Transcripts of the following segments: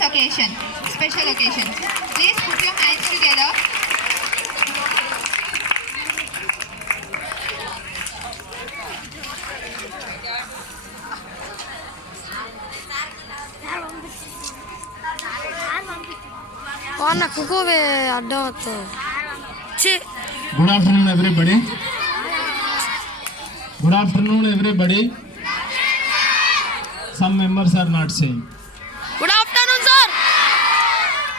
this occasion, special occasion. Please put your hands together. Wanna cook away a daughter. Good afternoon, everybody. Good afternoon, everybody. Some members are not saying. Good afternoon, sir.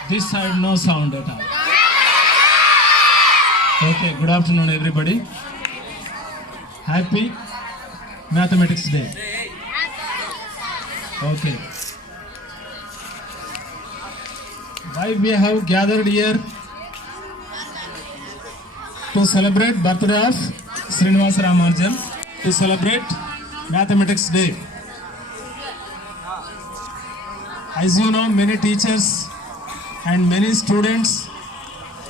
This side, no sound at all. Okay, good afternoon, everybody. Happy Mathematics Day. Okay. Why we have gathered here to celebrate birthday of Srinivas Ramanujan, to celebrate Mathematics Day. As you know, many teachers and many students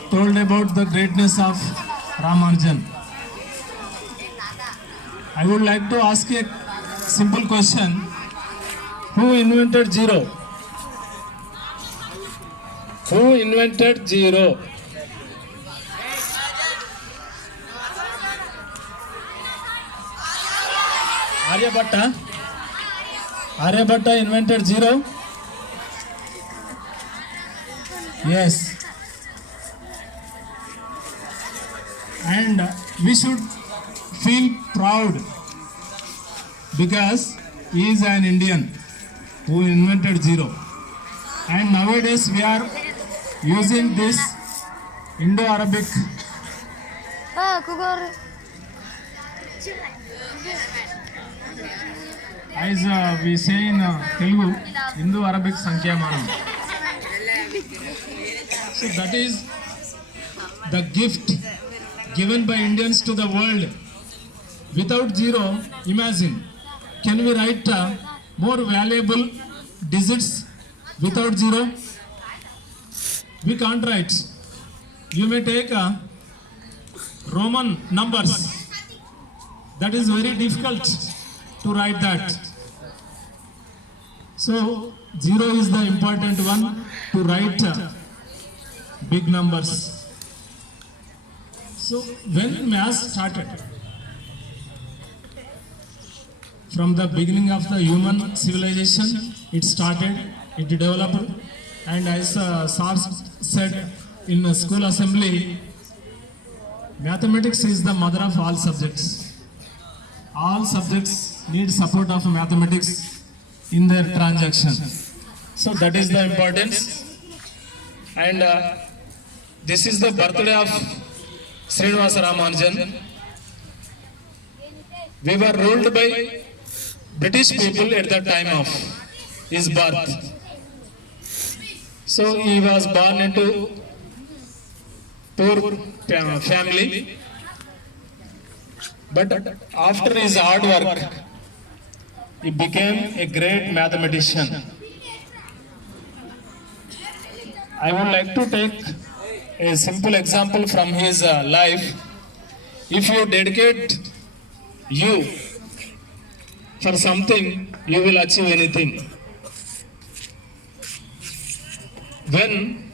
told about the greatness of Ramanujan. I would like to ask a simple question. Who invented zero? Who invented zero? Aryabhatta? Aryabhatta invented zero? Yes. And we should feel proud because he is an Indian who invented zero. And nowadays we are using this Indo-Arabic as we say in Telugu, Indo-Arabic Sankhyamanam. So that is the gift given by Indians to the world. Without zero, imagine, can we write more valuable digits without zero? We can't write. You may take Roman numbers. That is very difficult to write that. So zero is the important one to write big numbers. So when math started, from the beginning of the human civilization, it started, it developed, and as SARS said in the school assembly, mathematics is the mother of all subjects. All subjects need support of mathematics in their transaction. So that is the importance. And this is the birthday of Srinivas Ramanujan. We were ruled by British people at the time of his birth. So he was born into poor family. But after his hard work, he became a great mathematician. I would like to take a simple example from his life. If you dedicate you for something, you will achieve anything. When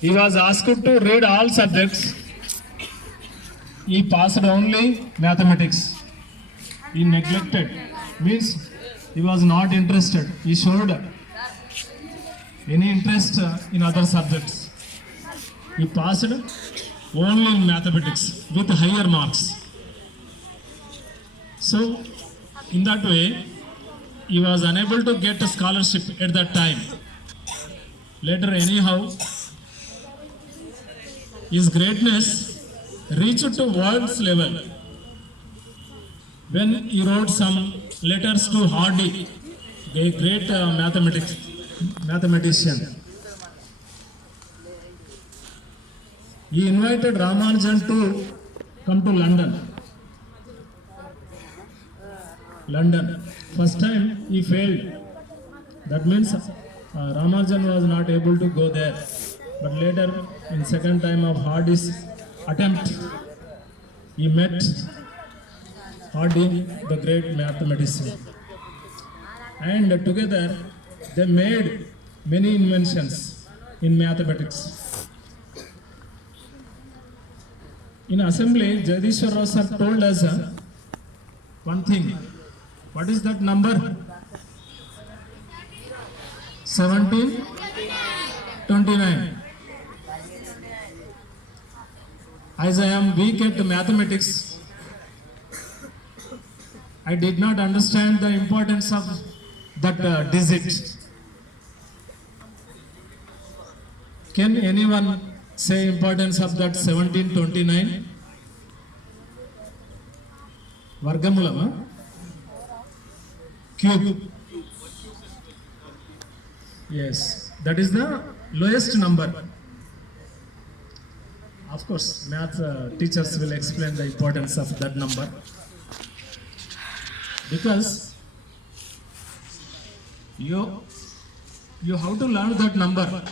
he was asked to read all subjects, he passed only mathematics. He neglected, means he was not interested. He showed any interest in other subjects. He passed only in mathematics with higher marks. So in that way, he was unable to get a scholarship at that time. Later, anyhow, his greatness reached to world's level when he wrote some letters to Hardy, a great mathematician. He invited Ramanujan to come to London. First time he failed. That means Ramanujan was not able to go there. But later, in second time of Hardy's attempt, he met Hardy, the great mathematician. And together, they made many inventions in mathematics. In assembly, Jagdishwar Rao sir told us one thing. What is that number? 1729. As I am weak at mathematics, I did not understand the importance of that digit. Can anyone say importance of that 1729? Vargamulama? Cube. Yes, that is the lowest number. Of course, math teachers will explain the importance of that number. Because you have to learn that number.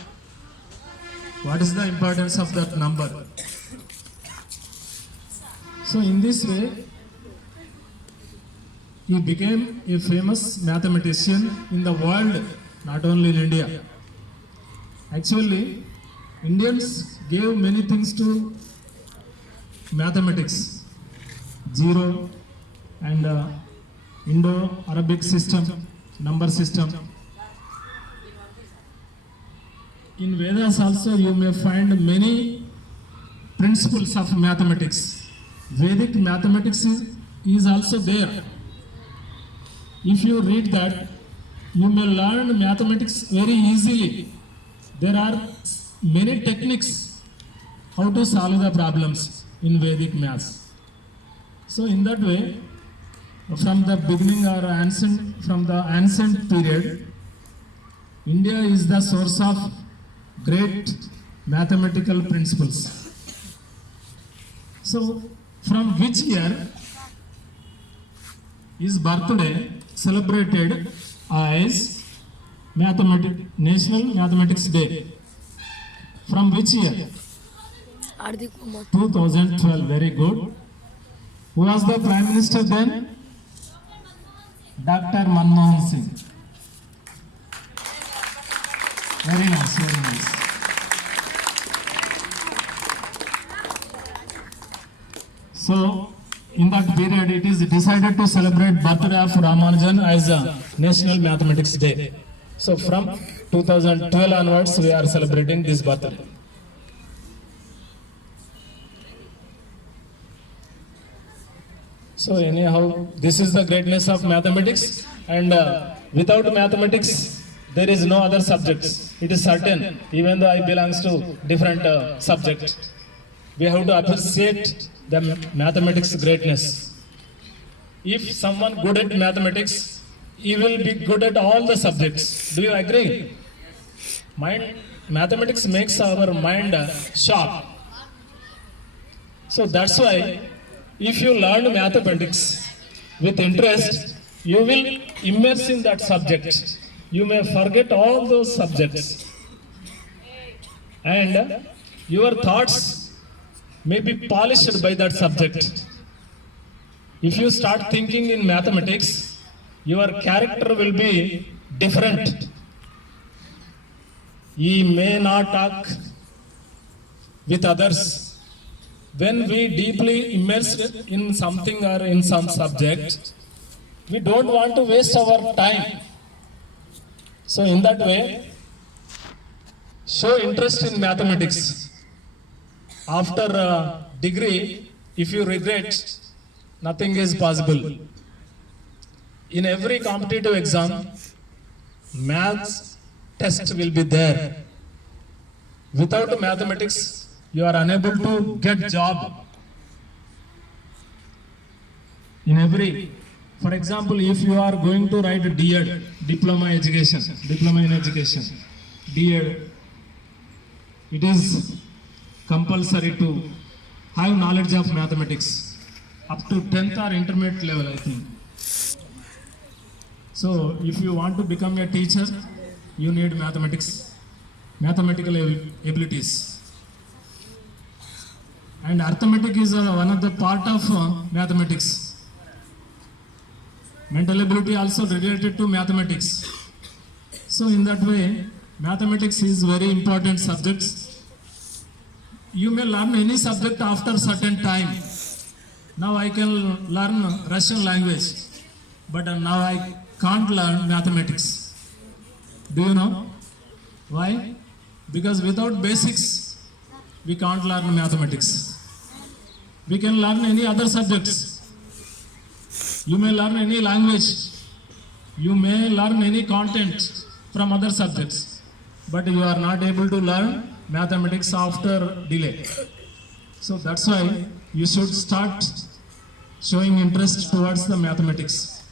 What is the importance of that number? So in this way, he became a famous mathematician in the world, not only in India. Actually, Indians gave many things to mathematics. Zero and Indo-Arabic system, number system. In Vedas also you may find many principles of mathematics. Vedic mathematics is also there. If you read that, you may learn mathematics very easily. There are many techniques how to solve the problems in Vedic maths. So in that way, from the beginning or from the ancient period, India is the source of great mathematical principles. So from which year is birthday celebrated as National Mathematics Day? From which year? 2012. Very good. Who was the Prime Minister then? Dr. Manmohan Singh. Very nice, very nice. So, in that period, it is decided to celebrate birthday of Ramanujan as a National Mathematics Day. So, from 2012 onwards, we are celebrating this birthday. So, anyhow, this is the greatness of mathematics, and without mathematics, there is no other subjects. It is certain, even though I belongs to different subject, we have to appreciate the mathematics greatness. If someone good at mathematics, he will be good at all the subjects. Do you agree? Mathematics makes our mind sharp. So that's why if you learn mathematics with interest, you will immerse in that subject. You may forget all those subjects, and your thoughts may be polished by that subject. If you start thinking in mathematics, your character will be different. Ye may not talk with others. When we deeply immerse in something or in some subject, we don't want to waste our time. So in that way, show interest in mathematics. After a degree, if you regret, nothing is possible. In every competitive exam, maths test will be there. Without mathematics, you are unable to get job. In every, for example, if you are going to write a DED, diploma in education, DED, it is compulsory to have knowledge of mathematics up to 10th or intermediate level, I think. So if you want to become a teacher, you need mathematical abilities. And arithmetic is one of the part of mathematics. Mental ability also related to mathematics. So in that way, mathematics is very important subject. You may learn any subject after certain time. Now I can learn Russian language, but now I can't learn mathematics. Do you know why? Because without basics, we can't learn mathematics. We can learn any other subjects. You may learn any language. You may learn any content from other subjects, but you are not able to learn mathematics after delay. So that's why you should start showing interest towards the mathematics.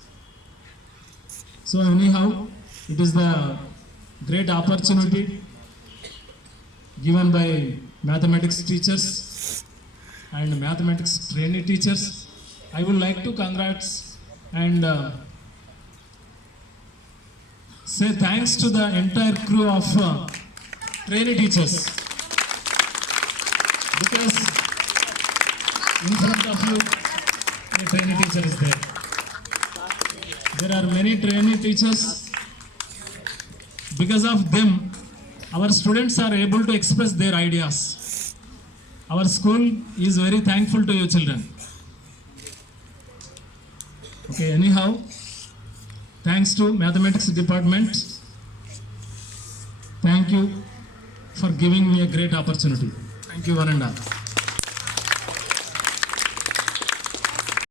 So anyhow, it is the great opportunity given by mathematics teachers and mathematics trainee teachers. I would like to congrats and say thanks to the entire crew of trainee teachers, because in front of you a trainee teacher is there. There are many trainee teachers. Because of them, our students are able to express their ideas. Our school is very thankful to you children. Okay, anyhow, thanks to mathematics department. Thank you for giving me a great opportunity. Thank you one and all.